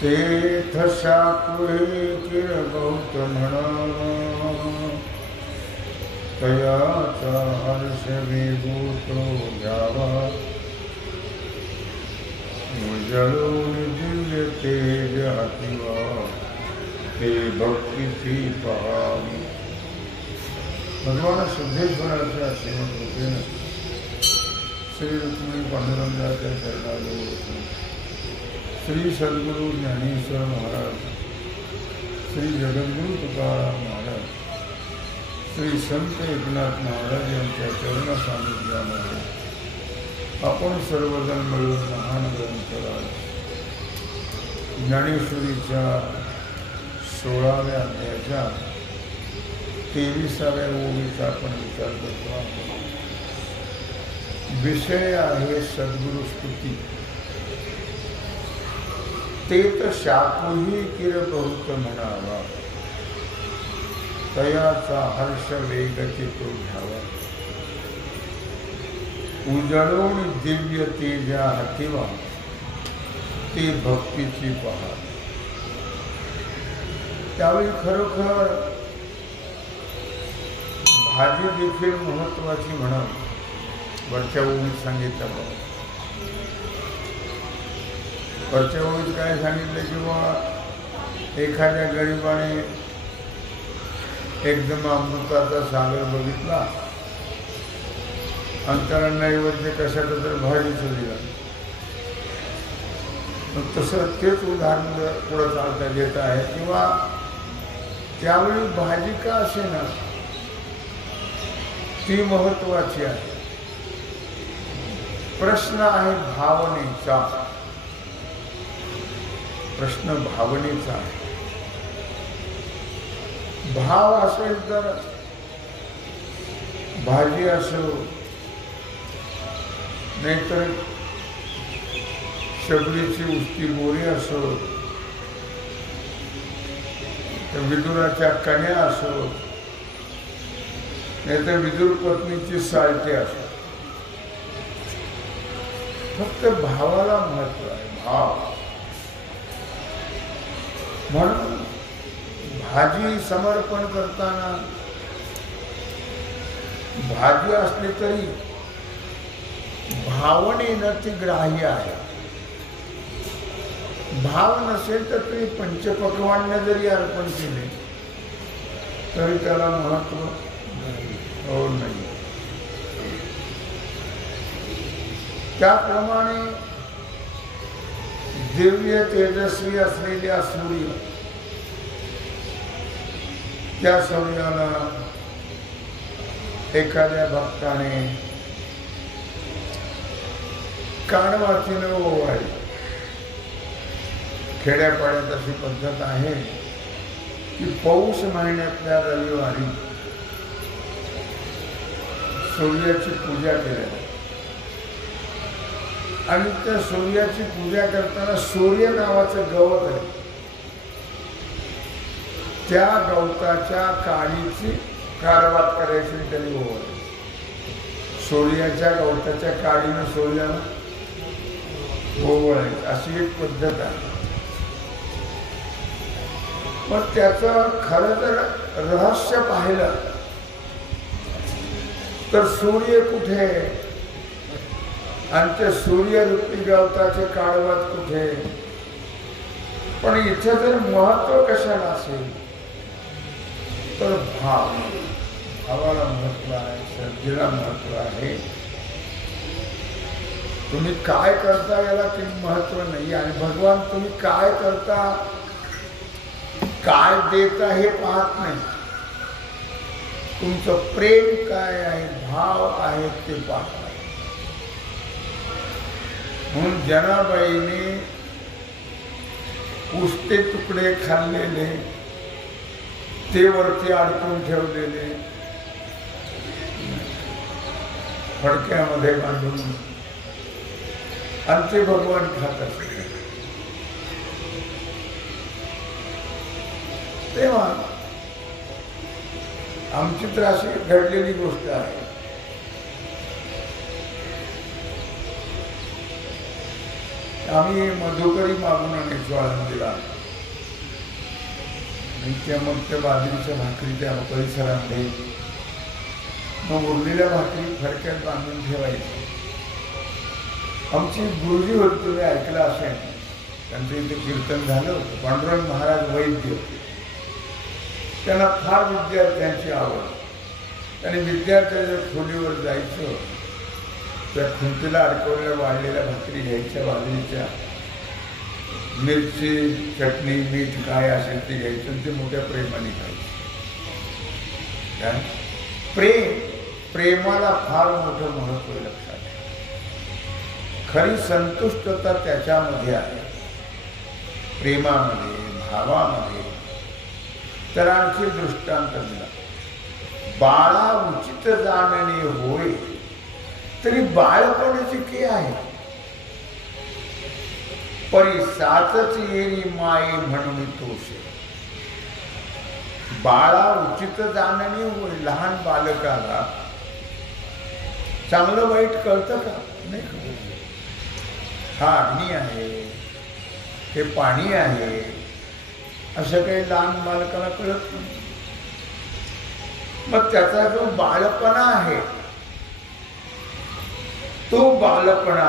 तीर्थ शाकुहे किर गौतमणा तयाचा हर्ष विभूतो जावा उजळून दिव्य तेज अतिवा ते भक्तीची पहावी. भगवान सिद्धेश्वराच्या सेवकृपेनं श्री रुक्मिणी पांडुरंगाच्या चरणाजवळ श्री सद्गुरु ज्ञानेश्वर महाराज, श्री जगद्गुरु तुकाराम महाराज, श्री संत एकनाथ महाराज यांच्या चरण सानिध्यामध्ये आपण सर्वजण मिळून महान ग्रंथराज ज्ञानेश्वरीच्या 16व्या अध्यायाच्या 23व्या ओळीचा आपण विचार करतो आहोत. विषय आहे सद्गुरु स्तुती. तेत शाकुही किर बहुत म्हणावा तयाचा हर्ष वेगची तो घ्यावा उजळून दिव्य तेजा हातीवा ते भक्तीची पहा. त्यावेळी खरोखर भाजी देखील महत्वाची म्हणावी. वरच्या ओळीत सांगितलं वरच्या ओळीत काय सांगितलं किंवा एखाद्या गरिबाने एकदम अमृताचा सागर बघितला आणि त्याला नैवेद्य कशाचं तर भाजीचं दिलं. तसं तेच उदाहरण पुढं चालता येत आहे. किंवा त्यावेळी भाजी का असे ना ती महत्वाची आहे. प्रश्न आहे भावनेचा. प्रश्न भावनेचा आहे. भाव असेल तर भाजी असो नाहीतर शबरीची उस्ती बोरी असो तर विदुराच्या कन्या असो नाहीतर विदुर पत्नीची साळटे असो. फक्त भावाला महत्व आहे. भाव म्हणून भाजी समर्पण करताना भाजी असली तरी भावनेनं ती ग्राह्य आहे. भाव नसेल तर तुम्ही पंचपक्वान्न जरी अर्पण केले तरी त्याला महत्व हो नाही. त्याप्रमाणे दिव्य तेजस्वी असलेल्या सूर्य त्या सूर्याला एखाद्या भक्ताने कानवातीनं ओवाळी. खेड्यापाड्यात अशी पद्धत आहे की पौष महिन्यातल्या रविवारी सूर्याची पूजा केली आणि त्या सूर्याची पूजा करताना सूर्य नावाचं गवत आहे त्या गवताच्या काडीची कारवात करायची त्यांनी ओवाळी. सूर्याच्या गवताच्या काडीनं सूर्याला ओवाळायची अशी एक पद्धत आहे. मग त्याचं खरं तर रहस्य पाहिलं तर सूर्य कुठे आणि ते सूर्यरूपी गवताचे काढवत कुठे. पण इथे जर महत्व कशाला असेल तर भाव. भावाला महत्व आहे, श्रद्धेला महत्व आहे. तुम्ही काय करता याला काही महत्व नाही. आणि भगवान तुम्ही काय करता, काय देता हे पाहत नाही. तुमचं प्रेम काय आहे, भाव आहे ते पाहत नाही. म्हणून जनाबाईने पुसते तुकडे खाल्लेले ते वरती अडकून ठेवलेले, फडक्यामध्ये बांधून, आणि ते भगवान खात असते. तेव्हा आमची तर अशी घडलेली गोष्ट आहे. आम्ही मधुकरी मागून आणायचो आळंदीला. मग त्या बाजरीच्या भाकरी त्या परिसरामध्ये, मग उरलेल्या भाकरी फडक्यात बांधून ठेवायची. आमची गुरुजी होती, तुम्ही ऐकलं असेल, त्यांचं इथे कीर्तन झालं होतं. पांडुरंग महाराज वैद्य, त्यांना फार विद्यार्थ्यांची आवड. आणि विद्यार्थ्याच्या खोलीवर जायचं, त्या खुंटीला अडकवलेल्या वाढलेल्या भाकरी घ्यायच्या बाजरीच्या, मिरची, चटणी, मीठ काय असेल ते घ्यायचं, ते मोठ्या प्रेमाने खायचं. प्रेमाला फार मोठं महत्व लक्षात आहे. खरी संतुष्टता त्याच्यामध्ये आहे, प्रेमामध्ये, भावामध्ये. तर आणखी दृष्टांत दिला, बाळा उचित जाणणे होय तरी बाळपणाची के आहे, परी साचच येरी माये म्हणून तोषे. बाळा उचित जाणणे होय. लहान बालकाला चांगलं वाईट कळतं का? नाही कळत. हा अग्नी आहे, हे पाणी आहे, असं काही लहान बालकाला कळत नाही. मग त्याचा जो बालपणा आहे, तो बालपणा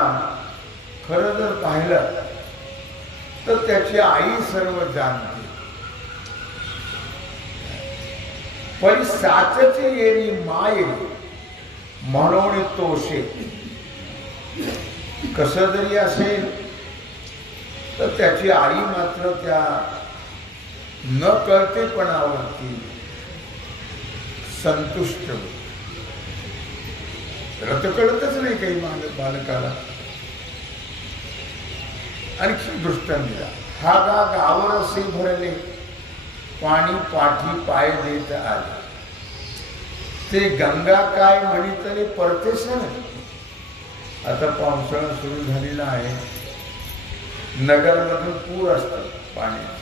खरं जर पाहिलं तर त्याची आई सर्व जाणते. परी साचचे येरी माये म्हणून तोषे. कसं जरी असेल तर त्याची आई मात्र त्या न कळतेपणावरती संतुष्ट होते. त्याला तर कळतच नाही काही बालकाला. आणखी दृष्टांत दिला, हा गा गावरसे भरले पाणी पाठी पाय देत आले, ते गंगा काय म्हणी तरी परतेस नाही. आता पावसाळा सुरू झालेला आहे, नगरमधून पूर असतं पाण्याचं,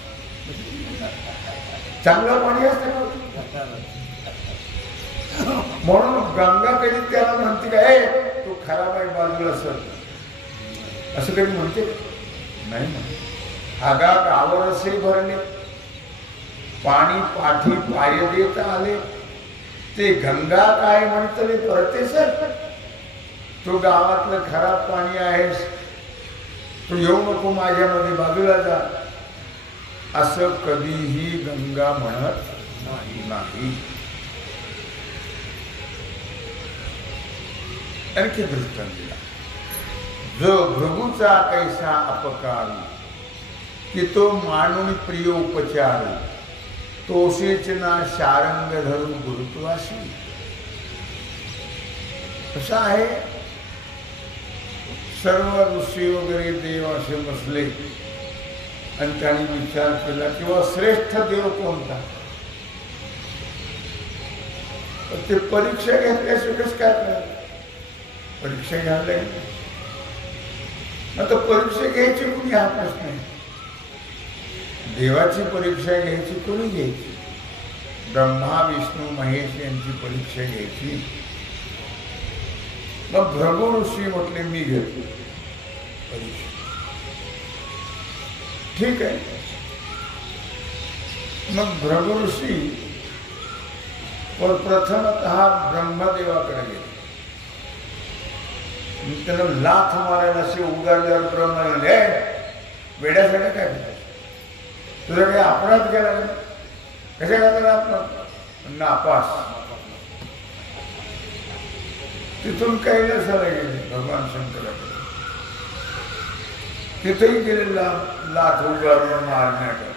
चांगलं पाणी असतं म्हणून गंगा कधी त्याला म्हणते का, ए तू खराब आहे बाजूला सर, असं कधी म्हणते नाही. हागा गावरसे भरले पाणी पाठी पाय देत आले, ते गंगा काय म्हणतले परते सर. तू गावातलं खराब पाणी आहेस, तू येऊ नको माझ्यामध्ये, बाजूला जा, असं कधीही गंगा म्हणत नाही. आणखी दृष्टांत दिला, जो भृगूचा कैसा अपकार की तो मानून प्रिय उपचार, तोषेच ना शारंग धरू गुरुत्वाशी. कसं आहे, सर्व ऋषी वगैरे देव असे बसले आणि त्यांनी विचार केला किंवा श्रेष्ठ देव कोणता. ते परीक्षा घेतल्याशिवाय काय करणार, परीक्षा घ्यायला. आता परीक्षा घ्यायची कुणी, हा प्रश्न आहे. देवाची परीक्षा घ्यायची कोणी घ्यायची, ब्रह्मा विष्णू महेश यांची परीक्षा घ्यायची. मग भृगु ऋषी म्हटले मी घेतो परीक्षा, ठीक आहे. मग भृगु ऋषी प्रथमतः ब्रह्मदेवाकडे गेले. त्याला लाथ मारायला असे उगारल्यावर ब्रह्मा म्हणले, वेड्यासाठी काय करायचं, तुझा काही अपराध केला नाही, कशा काय अपराध, नापास. तिथून कैलासाला गेले भगवान शंकराकडे. तिथेही गेलेला लाथ उगारून मारण्याकडे.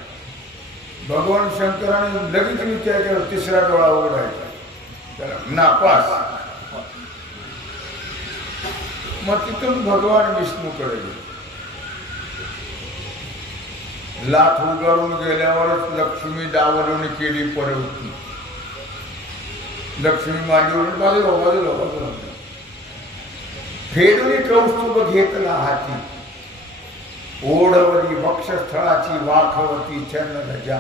भगवान शंकराने लगेच विचार केला, तिसरा डोळा उघडायचा, त्याला नापास. मग तिथून भगवान विष्णूकडे गेले. लाथ उगारून गेल्यावरच लक्ष्मी डावलून केली परवती. लक्ष्मी मांडीवरून बाजूला फेडून कौस्तुभ घेतला हाती. ओढवली वक्षस्थळाची वाखवती चरणरजा.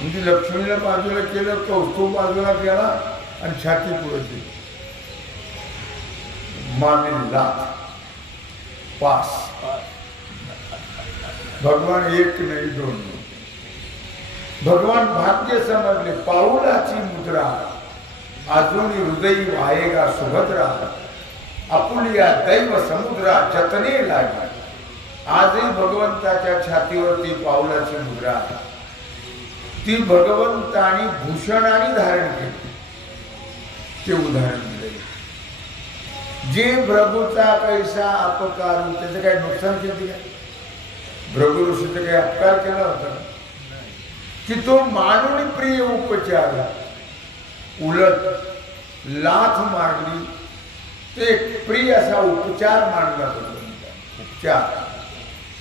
म्हणजे लक्ष्मीला बाजूला केलं, कौस्तुभ बाजूला केला आणि छाती पुढे दिली. मामी लाथ पास. भगवान एक नाही दोन नाही. भगवान भाग्य समजले. पाऊलाची मुद्रा अजून हृदय वाहेगा सुभद्रा. आपुलिया दैव समुद्रा जतने लागे. आजही भगवंताच्या छातीवरती पाऊलाची मुद्रा आहे. ती भगवंतानी भूषणाने धारण केली. ते उदाहरण दिले. जे प्रभूचा कैसा अपकार, त्याचं काय नुकसान केलं काय? भृगु ऋषीचा काही अपकार केला होता की तो मानून प्रिय उपचार, उलट लाथ मारली ते प्रिय असा उपचार मानला भगवंता. उपचार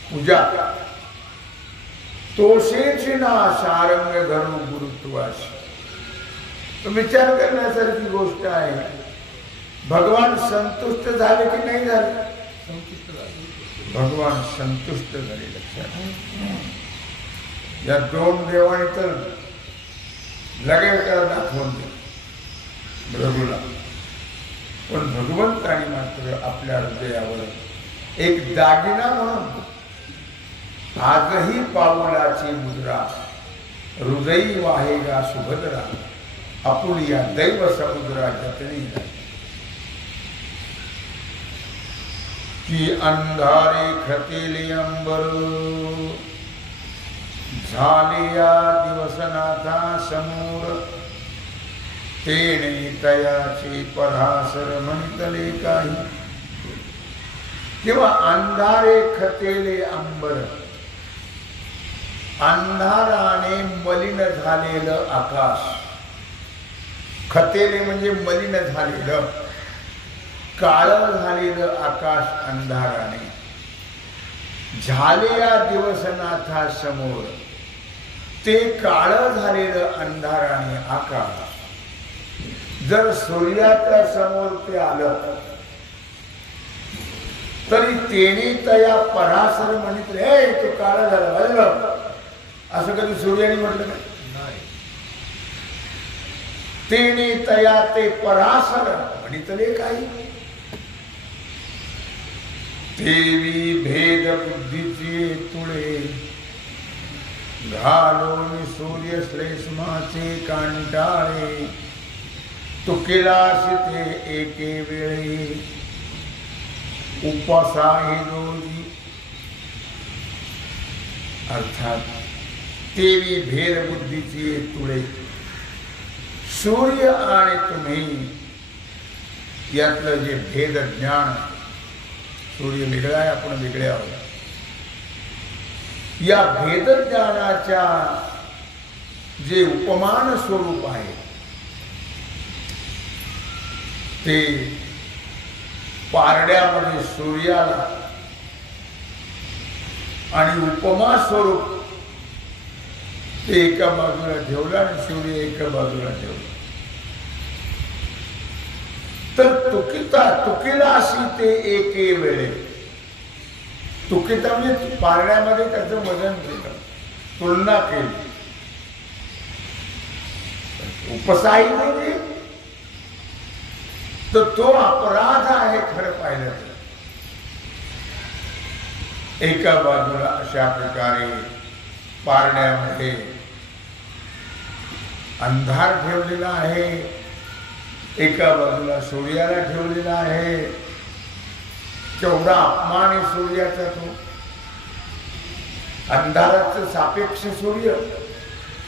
पूजा. तोषेची ना सारंग धरू गुरुत्वाशी. विचार करण्यासारखी गोष्ट आहे. भगवान संतुष्ट झाले की नाही झाले? संतुष्ट झाले. भगवान संतुष्ट झाले. लक्षात या दोन देवाने तर लगेच त्याला दाखवून दिलं प्रभूला. पण भगवंताने मात्र आपल्या हृदयावर एक दागिना म्हणून आजही पाऊलाची मुद्रा हृदयी वाहेगा सुभद्रा. आपुलिया दैव समुद्रा जतनी की अंधारे खतेले अंबर. झाले या दिवसनाथा समोर. तेने तयाचे परासर म्हणतले काही. तेव्हा अंधारे खतेले अंबर. अंधाराने मलिन झालेलं आकाश. खतेले म्हणजे मलिन झालेलं, काळं झालेलं आकाश अंधाराने. झाले या दिवसनाथा समोर. ते काळं झालेलं अंधाराने आकाश जर सूर्याच्या समोर ते आलं तरी तेने तया परासर म्हणितले, हे तो काळा झाला बघ. असं कधी सूर्याने म्हटलं नाही. तेने तया ते परासर म्हणितले काही. देवी भेद बुद्धीचे तुळे घालून सूर्य श्लेष्माचे कांटाळे. तुकेलाशी ते एके वेळे उपासाही रोजी. अर्थात देवी भेद बुद्धीचे तुळे. सूर्य आणि तुम्ही यातलं जे भेद ज्ञान. सूर्य वेगळा आहे, आपण वेगळे आहोत. या भेदज्ञानाच्या जे उपमान स्वरूप आहे ते पारड्यामध्ये सूर्याला आणि उपमा स्वरूप ते एका बाजूला ठेवलं आणि सूर्य एका बाजूला ठेवला. तर तुकिला अशी ते एके वेळे. तुकिता म्हणजे पारड्यामध्ये त्याचं वजन केलं, तुलना केली. उपसाही म्हणजे तर तो अपराध आहे खरं पाहिलं तर. एका बाजूला अशा प्रकारे पारड्यामध्ये अंधार ठेवलेला आहे, एका बाजूला सूर्याला ठेवलेला आहे. केवढा अपमान आहे सूर्याचा तो. अंधाराचं सापेक्ष सूर्य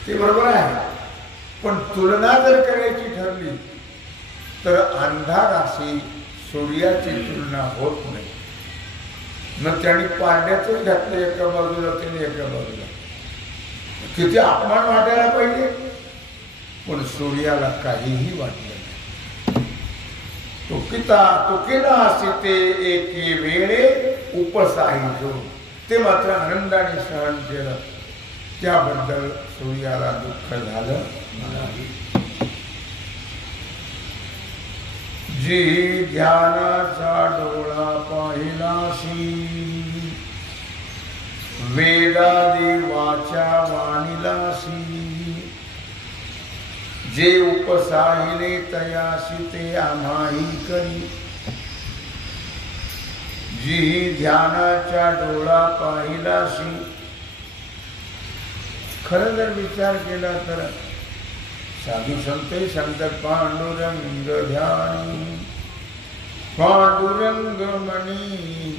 ते बरोबर आहे, पण तुलना जर करायची ठरली तर अंधाराशी सूर्याची तुलना होत नाही. मग त्यांनी पांड्यातच घातलं एका बाजूला, त्याने एका बाजूला. किती अपमान वाटायला पाहिजे, पण सूर्याला काहीही वाटलं नाही. तुकिना सीते एके वेळे उपसाहिजो, ते मात्र आनंदाने सहन केलं. त्याबद्दल सूर्याला दुःख झालं नाही. जी ध्यानाचा डोळा पाहिलासी, वेदादी वाचा वाणिलासी, जे उपसाहिले तयासी ते आम्हाही करी. जी ध्यानाचा डोळा पाहिलासी, खरं जर विचार केला तर साधू संत सांगतात पांडुरंग ध्यानी, पांडुरंग मनी,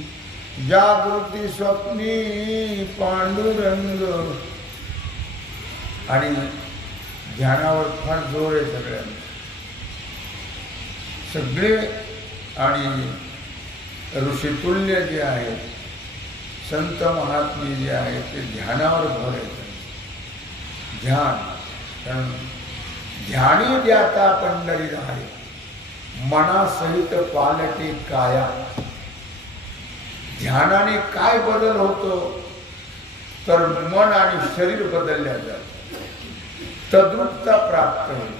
जागृती स्वप्नी पांडुरंग. आणि ध्यानावर फार जोर आहे सगळ्यांना, सगळे. आणि ऋषितुल्य जे आहेत, संत महात्मे जे आहेत, ते ध्यानावर भर आहेत. ध्यान, कारण ध्यानी द्याता पंढरी राहे, मनासहित पालटे काया. ध्यानाने काय बदल होतो, तर मन आणि शरीर बदलल्या जातं, तद्रूपता प्राप्त होईल.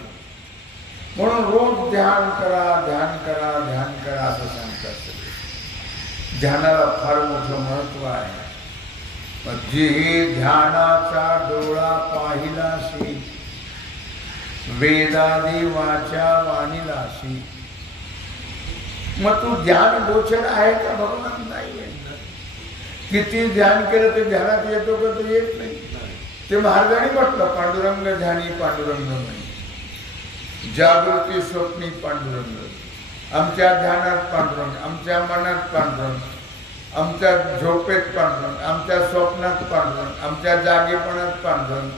म्हणून रोज ध्यान करा, ध्यान करा, ध्यान करा असं सांगतात सगळे. ध्यानाला फार मोठं महत्व आहे. जे ध्यानाचा डोळा पाहिलासी, वेदादी वाचा वाणिलासी. मग तू ध्यान गोचर आहे का भगवान? नाही. किती ध्यान केलं ते ध्यानात येतो का? तो येत नाही. ते महाराजांनी म्हटलं पांडुरंग ध्यानी पांडुरंग म्हणे, जागृती स्वप्नी पांडुरंग. आमच्या ध्यानात पांडुरंग, आमच्या मनात पांडुरंग, आमच्या झोपेत पांडुरंग, आमच्या स्वप्नात पांडुरंग, आमच्या जागेपणात पांडुरंग.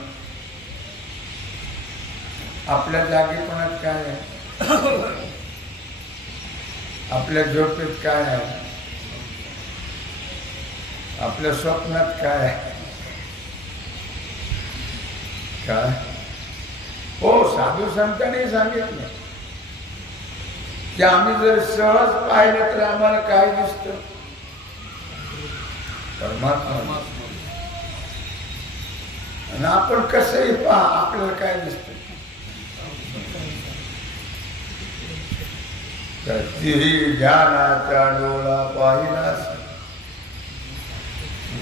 आपल्या जागेपणात काय आहे? आपल्या झोपेत काय आहे? आपल्या स्वप्नात काय आहे? काय? हो, साधू संतांनी सांगितलं की आम्ही जर सहज पाहिलं तर आम्हाला काय दिसतं? परमात्मा. आणि आपण कसंही पहा, आपल्याला काय दिसतं? ती ज्ञानाचा डोळा पाहिलास,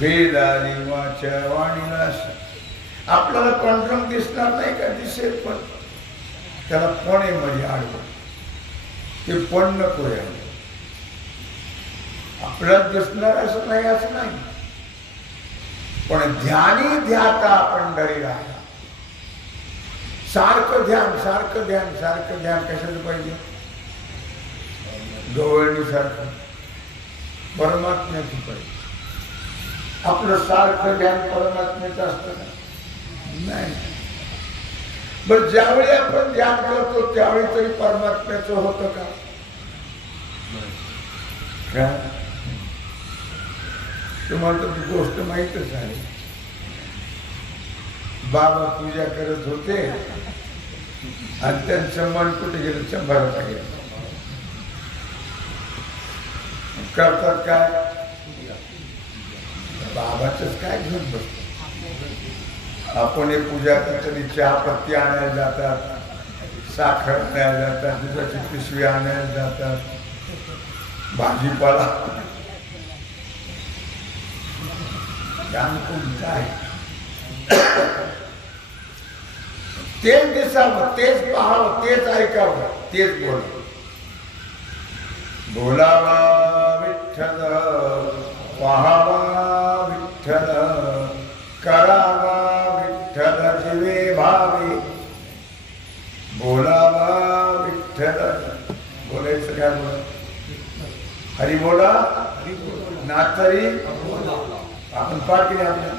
वेदानी वाचा वाणीलास. आपल्याला पांडुरंग दिसणार नाही का? दिसेल, पण त्याला पण मध्ये आडवं, ते पण नको यावं. आपल्याला दिसणार असं नाही, असं नाही. पण ध्यानी ध्याता पंढरी राहा. सारखं ध्यान, सारखं ध्यान, सारखं ध्यान. कशाचं पाहिजे? गवळणी सारखं परमात्म्याचं पाहिजे. आपलं सारखं ध्यान परमात्म्याचं असतं का? नाही. बरं, ज्यावेळी आपण ध्यान करतो त्यावेळी तरी परमात्म्याचं होतं का? तुम्हाला तर ती गोष्ट माहीतच आहे. बाबा पूजा करत होते आणि त्यांचं मन कुठे गेलं? शंभराचा गेलं. करतात काय? बाबाचंच काय घेऊन बसतो. आपण एक पूजा करताना चहा पत्ती आणायला जातात, साखर आणायला जातात, दुधाची पिशवी आणायला जातात, भाजीपाला. काय तेच दिसावं, तेच पाहावं, तेच ऐकावं, तेच बोलावं. बोलावा विठ्ठल, पाहावा विठ्ठल, करावा विठ्ठल जीवे भावे. बोलावा विठ्ठल. बोलायचं काय? बोला हरी बोला, नातरी आपण पाठ केली. आपल्या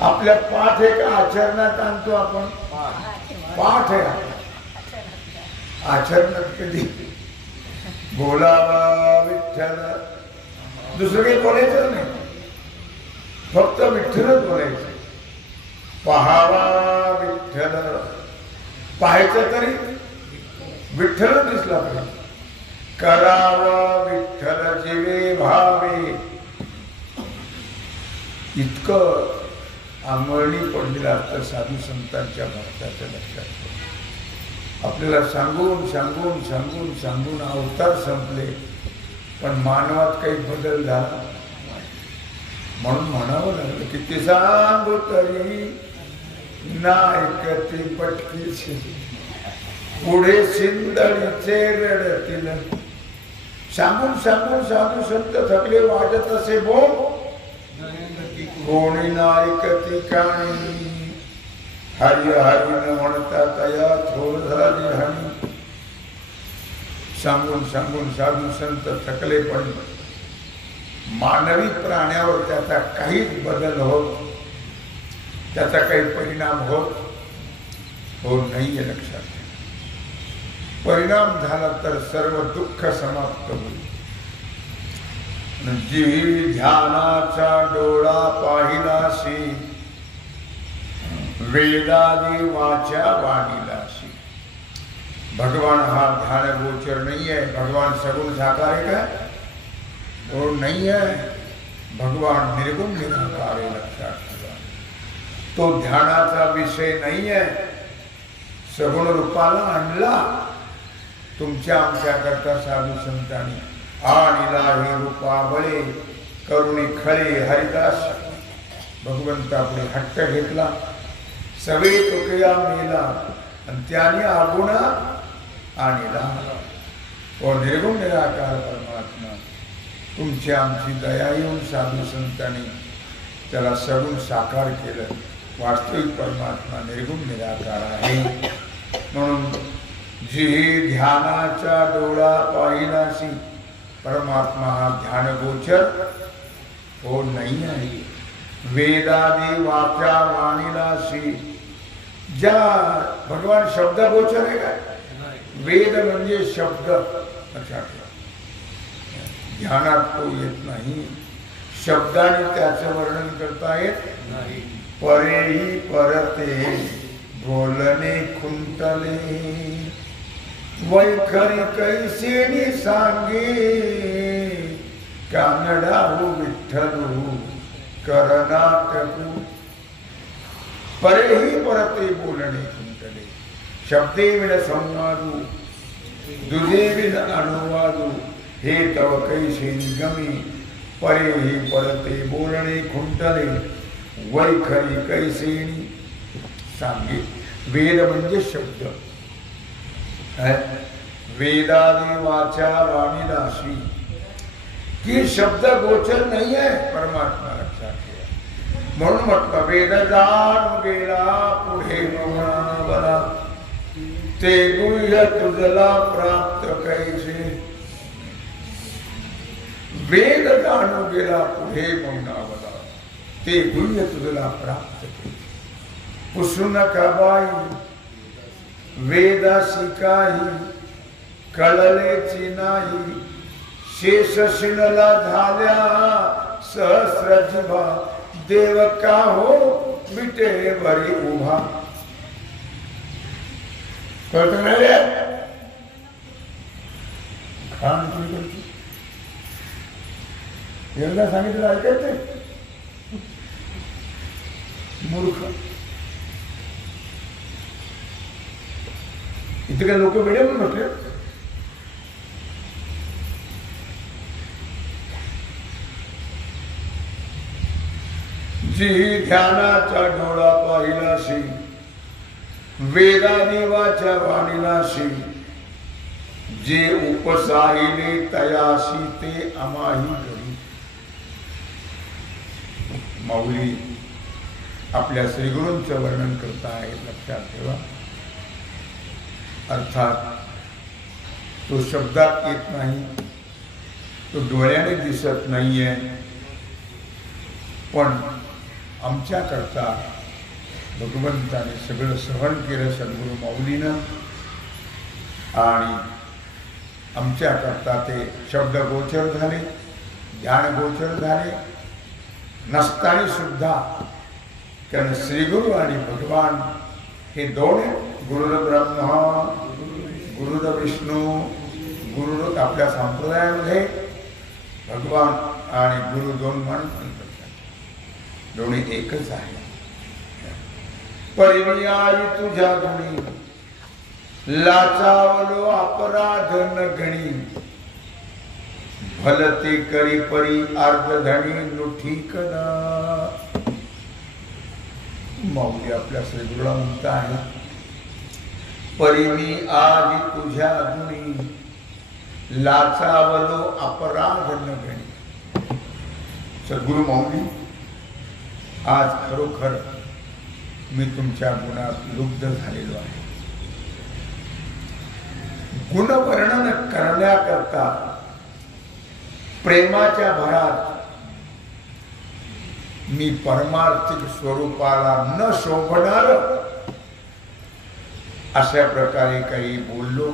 आपल्या पाठ आहे का आचरणात आणतो आपण? पाठ आहे आचरणात कधी बोलावा विठ्ठल, दुसरं काही बोलायचं नाही, फक्त विठ्ठलच बोलायचं. पहावा विठ्ठल, पाहायचं तरी विठ्ठल दिसला पाहिजे. करावा विठ्ठल जीवे भावे, इतकं आंगवळणी पडलेलं असतं साधू संतांच्या भक्ताच्या लक्षात. आपल्याला सांगून सांगून सांगून सांगून अवतार संपले, पण मानवात काही बदल झाला. म्हणून म्हणावं लागलं, किती सांगू तरी ना ऐकती पटकीची, पुढे सिंदळीचे रडतील. सांगून सांगून साधू संत थकले, वाजत असे बोल कोणी ना ऐकती काणी. हरी हरी न म्हणता तया थोर झाली हानी. सांगून सांगून साधू संत थकले, पण मानवी प्राण्यावर त्याचा काहीच बदल होत, त्याचा काही परिणाम होत नाहीये. लक्षात, परिणाम झाला तर सर्व दुःख समाप्त होईल. जी ध्यानाचा डोळा पाहिलासी, वेदादी वाचा वाणीलासी. भगवान हा ध्यान गोचर नहीं है. भगवान सगुण साकार है क्या? और नहीं है. भगवान निर्गुण निराकार है. लक्षात ठेवा, तो ध्यानाचा विषय नहीं है. सगुण रूपाला आणला तुमच्या आमच्या करता साधू संतांनी. आणिला हे रूपा बळे करुणी खळे हरिदास. भगवंत आपले हट्ट घेतला, सवे तुकया मेला, आणि त्याने आगुणा आणला. व निर्गुण निराकार परमात्मा तुमची आमची दया येऊन साधू संतांनी त्याला सगुण साकार केलं. वास्तविक परमात्मा निर्गुण निराकार आहे. म्हणून जी ध्यानाचा डोळा पाहिलासी, परमात्मा हा ध्यान गोचर हो नाही आहे. वेदादी वाचा वाणीलासी, ज्या भगवान शब्द गोचर आहे का? वेद म्हणजे शब्द. लक्षात ठेवा, ध्यानात तो येत नाही, शब्दाने त्याचं वर्णन करता येत नाही. परेही परते बोलणे खुंटले, वैखरी कैसेनी सांगे, कानडाहू विठ्ठलू करनाटकू. परेही परते बोलणे खुंटले, शब्दे विन संवादू, दुजे विन अनुवादू, हे तव कैसे निगमी. परेही परते बोलणे खुंटले, वैखरी कैसेनी सांगे. वेद म्हणजे शब्द. वेदादी वाचा वाणीलासी, की शब्द गोचर नाही आहे परमात्मा. लक्षात ठेवा, म्हणून म्हटलं वेद जाण गेला पुढे मौना बला, ते गुह्य तुझला प्राप्त कैसे. वेद जाणू गेला पुढे मौना बला, ते गुह्य तुझला प्राप्त कैसे. पुसू नका बाई वेदासी काही, कळलेची नाही. शेष शिनला झाल्या सहस्र जिभा, देव का हो विटे वरी उभा. कळतं नाही रे? खान तुझी एकदा सांगितलं ऐकायचं मूर्ख. इथे काय लोक वेडे म्हणून म्हटले. जी ध्यानाचा डोळा पाहिलासी, वेदादी वाचा वाणीलासी, जे उपसाहिले तयासी ते आम्हाही घरी. माऊली आपल्या श्रीगुरूंचं वर्णन करता आहे. लक्षात ठेवा, अर्थात तो शब्दात येत नाही, तो डोळ्याने दिसत नाहीये, पण आमच्या करता भगवंताने सगळं सहन केलं सद्गुरू माऊलीनं, आणि आमच्या करता ते शब्द गोचर झाले, ध्यान गोचर झाले नसताना सुद्धा. कारण श्रीगुरु आणि भगवान हे दोन, गुरुर ब्रह्मा गुरुर विष्णू, गुरु आपल्या संप्रदायामध्ये भगवान आणि गुरु दोन माणूस दोन्ही एकच आहे. परिणी आली तुझ्या गुणी, लाचावलो अपराध न गणी, भलते करी परी अर्धधणी नुठी कदा. माऊली आपल्या श्रीगुरूला म्हणत आहे, परिणी आली तुझ्या गुणी, लाचावलो अपराध न गणी. सद्गुरू माऊली, आज खरोखर मी तुमच्या गुणात लुब्ध झालेलो आहे. गुणवर्णन करण्याकरता प्रेमाच्या भरात मी परमार्थिक स्वरूपाला न शोभणार अशा प्रकारे काही बोललो,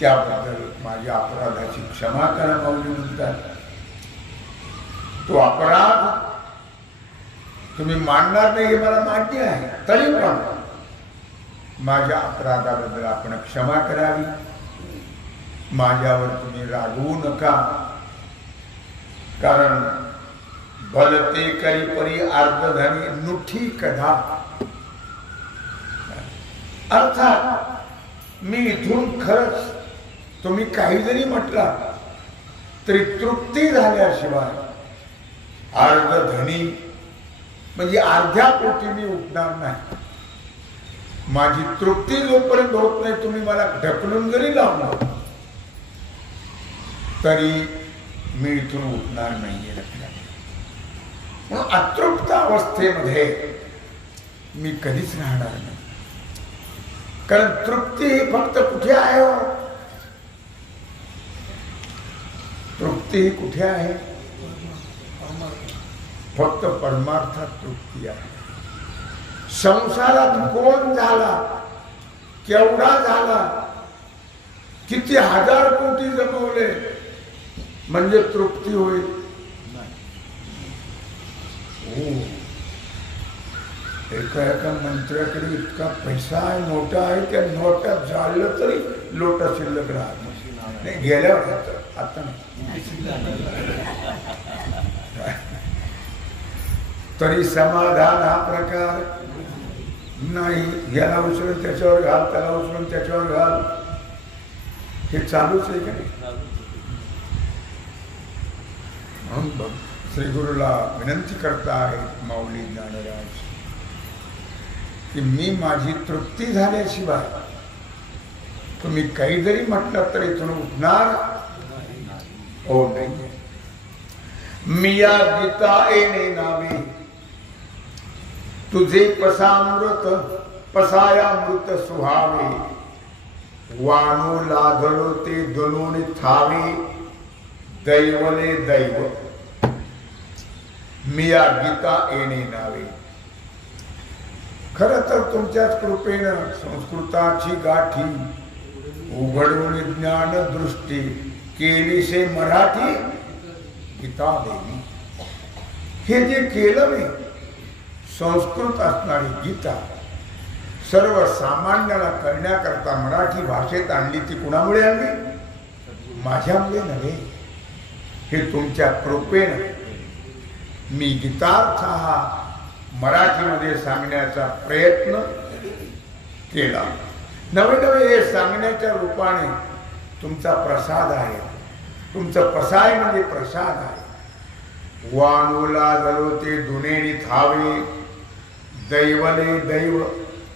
त्याबद्दल माझ्या अपराधाची क्षमा करा माऊली म्हणतात. तो अपराध तुम्ही मानणार नाही हे मला मान्य आहे, तरी पण माझ्या अपराधाबद्दल आपण क्षमा करावी. माझ्यावर तुम्ही रागवू नका, कारण भलते करी परी अर्धधनी नुठी कधा. अर्थात मी इथून खरंच तुम्ही काही जरी म्हटला तरी तृप्ती झाल्याशिवाय अर्धधनी म्हणजे अर्ध्या पोटी मी उठणार नाही. माझी तृप्ती जोपर्यंत होत नाही, तुम्ही मला ढकलून जरी लावणार तरी मी इथून उठणार नाहीये. म्हणून अतृप्त अवस्थेमध्ये मी कधीच राहणार नाही. कारण तृप्ती ही फक्त कुठे आहे हो? तृप्ती ही कुठे आहे? फक्त परमार्थात तृप्ती आहे. संसारात कोण झाला, केवढा झाला, किती हजार कोटी जमवले म्हणजे तृप्ती होईल? एका एका मंत्र्याकडे इतका पैसा आहे, नोटा आहे, त्या नोटात जाळलं तरी लोटा शिल्लक राहत नाही. गेल्यावर आता तरी समाधान हा प्रकार नाही. याला उचलून त्याच्यावर घाल, त्याला उचलून त्याच्यावर घाल, हे चालूच आहे का नाही? म्हणून श्री गुरुला विनंती करता आहे माऊली ज्ञानराज की मी माझी तृप्ती झाल्याशिवाय तुम्ही काही जरी म्हटलं तरी इथून उठणार हो नाही. मिया गीता येणे नावे तुझे पसामृत पसायामृत सुहावे, वानो लाधलो ते दोनोने थावे, दैवले दैव. मिया गीता येणे नावे. खर तर तुमच्याच कृपेनं संस्कृताची गाठी उघडून ज्ञान दृष्टी केलीसे मराठी गीता देवी. हे जे केलं मी, संस्कृत असणारी गीता सर्वसामान्याला करण्याकरता मराठी भाषेत आणली. ती कुणामुळे आणली? माझ्यामुळे नव्हे. हे तुमच्या कृपेनं मी गीतार्थ हा मराठीमध्ये सांगण्याचा प्रयत्न केला. नवे नवे हे सांगण्याच्या रूपाने तुमचा प्रसाद आहे. तुमचं पसाय म्हणजे प्रसाद आहे. वानोला जलो ते दुनेनी थावे, दैवले दैव.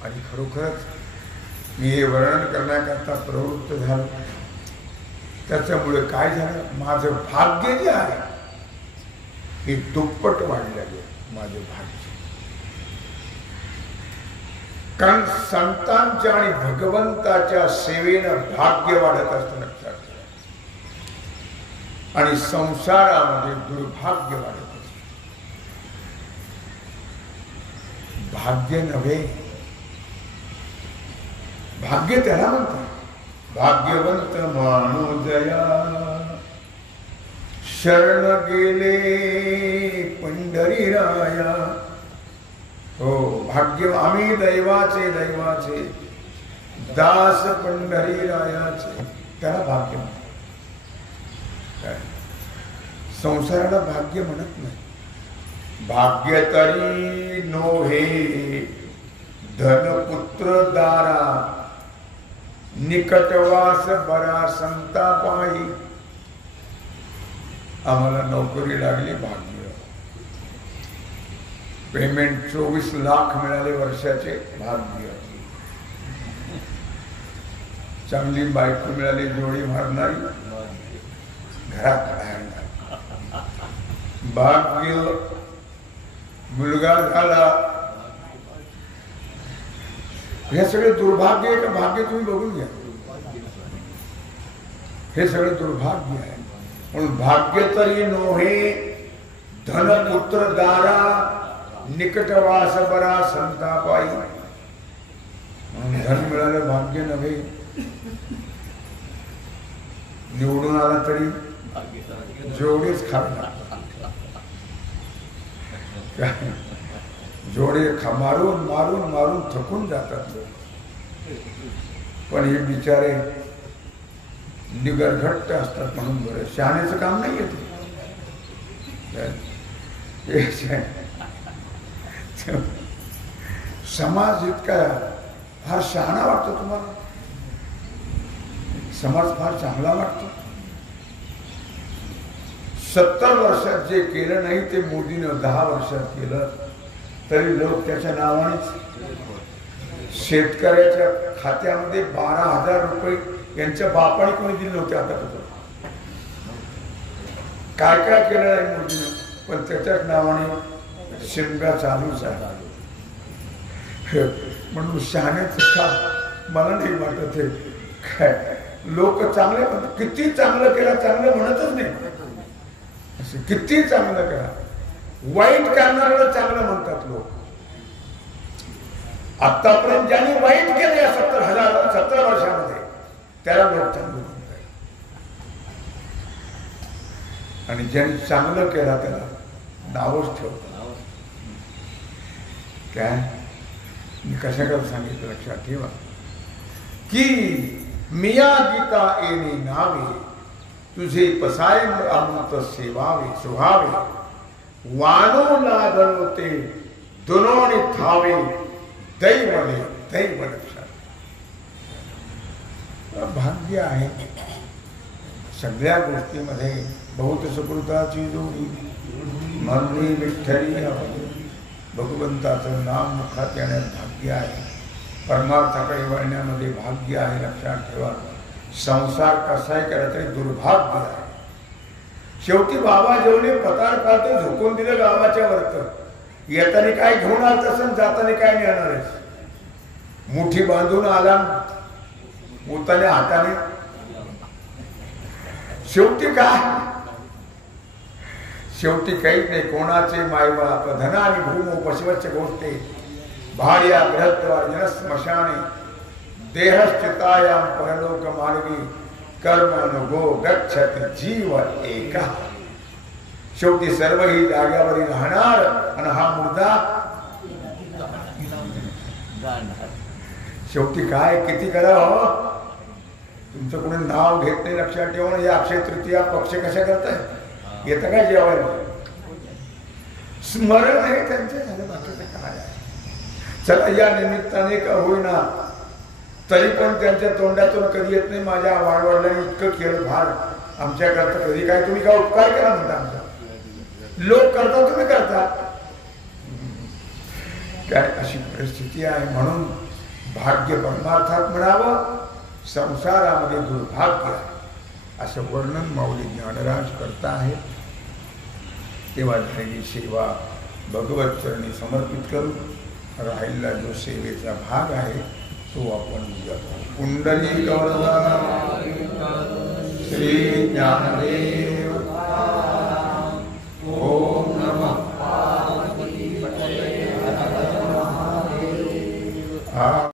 आणि खरोखरच मी हे वर्णन करण्याकरता प्रवृत्त झालो. त्याच्यामुळे काय झालं, माझं भाग्य जे आहे हे दुप्पट वाढलं गेलं. माझं भाग्य, कारण संतांच्या आणि भगवंताच्या सेवेनं भाग्य वाढत असतं लक्षात ठेवा. आणि संसारामध्ये दुर्भाग्य वाढत असतं. भाग्य नव्हे. भाग्य त्याला म्हणतात भाग्यवंत माणूजया. शरण गेले पंढरीराया. हो भाग्य आम्ही दैवाचे दैवाचे दास पंढरीरायाचे, त्याला भाग्य म्हणतात. संसाराला भाग्य म्हणत नाही. भाग्य तरी नोहे धनपुत्र दारा. निकटवास बरा संतापाई. आम्हाला नोकरी लागली भाग्य. पेमेंट 24 लाख मिळाले वर्षाचे भाग्य. चांगली बायको मिळाली जोडी मारणारी घरात राहणार भाग्य. मुलगा झाला. हे सगळे दुर्भाग्य आहे का भाग्य? तुम्ही बघून घ्या. हे सगळे दुर्भाग्य आहे. म्हणून भाग्य तरी नोहे धनपुत्र दारा. निकटवास बरा संतापाई. धन मिळालं भाग्य नव्हे. निवडून आला तरी जेवढेच खाणार. जोडे मारून मारून मारून थकून जातात. पण हे बिचारे निगरघट्ट असतात म्हणून बरं. शहाण्याचं काम नाही येते. समाज इतका फार शहाणा वाटतो तुम्हाला? समाज फार चांगला वाटतो? 70 वर्षात जे केलं नाही ते मोदीनं 10 वर्षात केलं. तरी लोक त्याच्या नावानेच. शेतकऱ्याच्या खात्यामध्ये 12,000 रुपये यांच्या बापाने कोणी दिले नव्हते आतापर्यंत. काय काय केलं आहे मोदीनं, पण त्याच्याच नावाने शिमगा चालूच आहे. म्हणून शहाण्याचं काम मला नाही वाटत. हे काय लोक चांगले म्हणतात. किती चांगलं केलं चांगलं म्हणतच नाही. किती चांगलं करा. वाईट करणाऱ्याला चांगलं म्हणतात लोक. आतापर्यंत ज्यांनी वाईट केलं या 17 वर्षामध्ये त्याला लोक चांगलं म्हणतात. आणि ज्यांनी चांगलं केलं त्याला नावच ठेवतात. काय मी कशाकडे सांगितलं लक्षात ठेवा की मिया गीता येणे नावे. तुझे पसाय अमृत सेवावे सुहावे. वानो लागलो ते दोनोने थावे. दैवले दैव लक्षात. भाग्य आहे सगळ्या गोष्टीमध्ये. बहुत सुकृताची जोडी मरणी विठ्ठली. भगवंताचं नाम मुखात येण्यात भाग्य आहे. परमार्थाकडे वळण्यामध्ये भाग्य आहे. लक्षात ठेवा. संसार कसाही केला तरी दुर्भाग्य आहे. शेवटी बाबा जेवणे पतार पाहतो झोकून दिलं गावाच्या वरत. येताना काय घेऊन आलं तसं जाताना काय नेणार आहेस. मुठी बांधून आला मुताने हाताने. शेवटी काय? शेवटी काहीच नाही. कोणाचे मायबाप धन आणि भूमो पशुवच्च गोष्टी. भार्या गृहद्वार जन स्मशाने. देहस्थितायां परलोक मार्गी. कर्मनुगो गच्छत जीव एका. शेवटी सर्व ही जाग्यावरी राहणार आणि हा मुर्दा शेवटी काय किती करावं. तुमचं कोणी नाव घेत नाही लक्षात ठेवून. या अक्षय तृतीया पक्ष कशा करताय? येतं काय जेवायला? स्मरण आहे त्यांचे झालं. बाकीचं काय आहे. चला या निमित्ताने का होईना तरी पण त्यांच्या तोंडातून कधी येत नाही माझ्या वाडवडिलांनी इतकं केलं फार आमच्याकरता. कधी काय तुम्ही काय उपकार केला म्हणता आमचा? लोक करता तुम्ही करता काय? अशी परिस्थिती आहे. म्हणून भाग्य परमार्थात मिळावं. संसारामध्ये दुर्भाग्य असं वर्णन माऊली ज्ञानराज करता आहे. तेव्हा झालेली सेवा भगवत चरणी समर्पित करू. राहिलेला जो सेवेचा भाग आहे तो आपण पुंडलिक श्री ज्ञानदेव. ओम नमः पार्वती पतये. हा